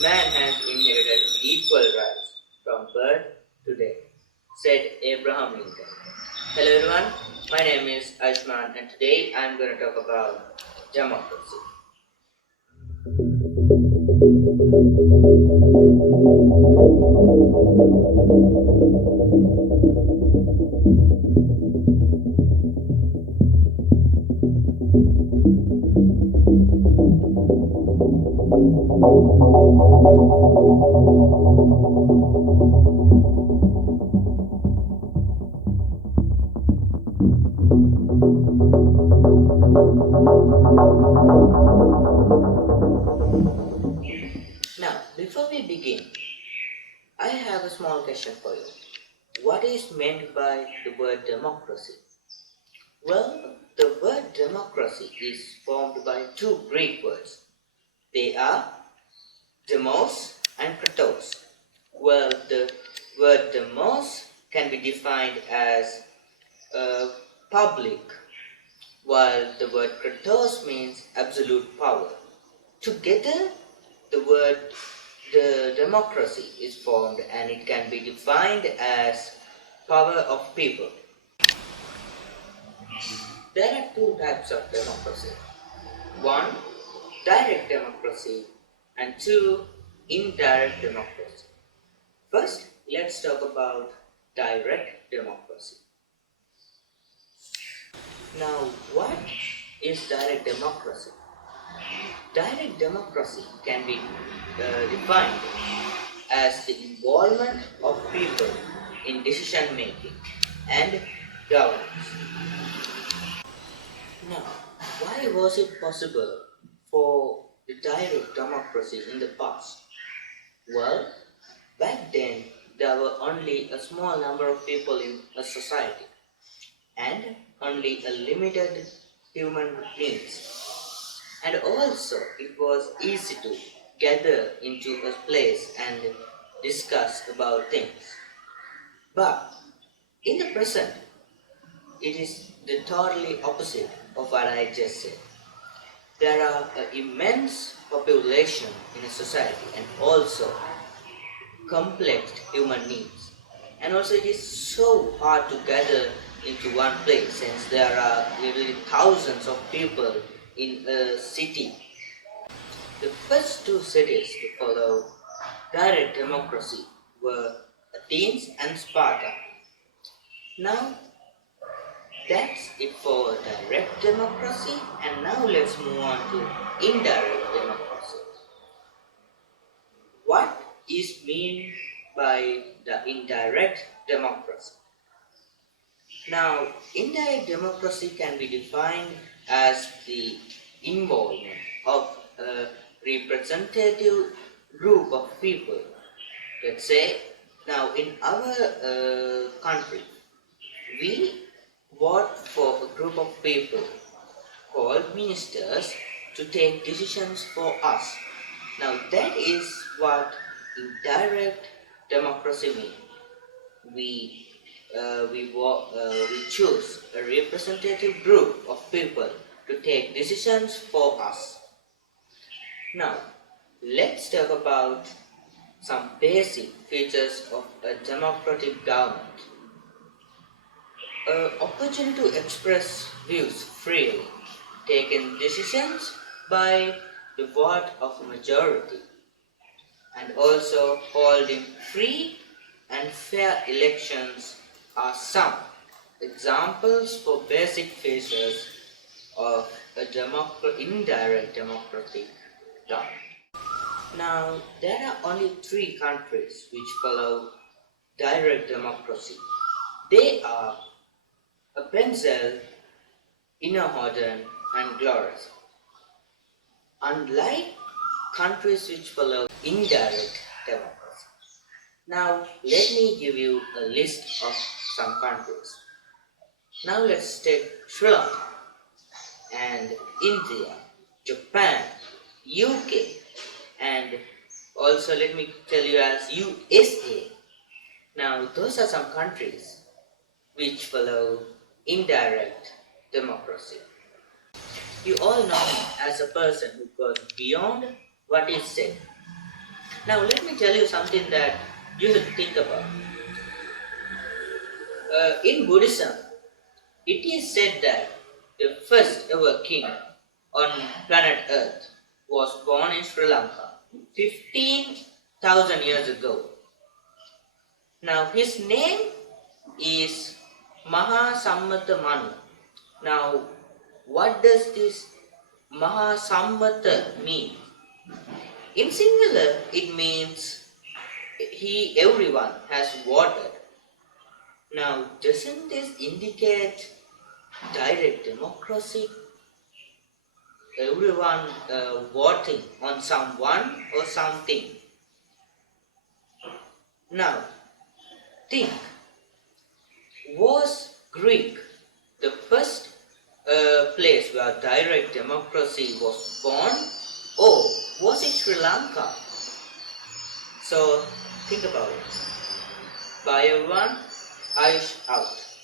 Man has inherited equal rights from birth to death, said Abraham Lincoln. Hello everyone, my name is Aishman and today I am going to talk about democracy. Now, before we begin, I have a small question for you. What is meant by the word democracy? Well, the word democracy is formed by two Greek words. They are demos and Kratos. Well, the word demos can be defined as public, while the word Kratos means absolute power. Together, the democracy is formed and it can be defined as power of people. There are two types of democracy. One, direct democracy, and two, indirect democracy. First, let's talk about direct democracy. Now, what is direct democracy? Direct democracy can be defined as the involvement of people in decision making and governance. Now, why was it possible for the direct democracy in the past? Well, back then there were only a small number of people in a society and only a limited human needs. And also it was easy to gather into a place and discuss about things. But in the present, it is the totally opposite of what I just said. There are an immense population in a society and also complex human needs. And also it is so hard to gather into one place since there are literally thousands of people in a city. The first two cities to follow direct democracy were Athens and Sparta. Now that's it for direct democracy, and now let's move on to indirect democracy. What is meant by the indirect democracy? Now, indirect democracy can be defined as the involvement of a representative group of people. Let's say, now in our country, we vote for a group of people called ministers to take decisions for us. Now that is what indirect democracy means. We choose a representative group of people to take decisions for us. Now, let's talk about some basic features of a democratic government. Opportunity to express views freely, taking decisions by the vote of a majority, and also holding free and fair elections are some examples for basic features of a indirect democratic government. Now, there are only three countries which follow direct democracy. They are Appenzell, Innerrhoden, and Glores. Unlike countries which follow indirect democracy. Now, let me give you a list of some countries. Now, let's take Sri Lanka and India, Japan, UK, and also let me tell you as USA. Now, those are some countries which follow indirect democracy. You all know me as a person who goes beyond what is said. Now let me tell you something that you should think about. In Buddhism, it is said that the first ever king on planet Earth was born in Sri Lanka 15,000 years ago. Now his name is Mahasammata Manu. Now what does this Mahasammata mean? In singular, it means everyone has voted. Now doesn't this indicate direct democracy? Everyone voting on someone or something. Now think, was Greek the first place where direct democracy was born, or was it Sri Lanka? So think about it. Bye everyone, Ayush out.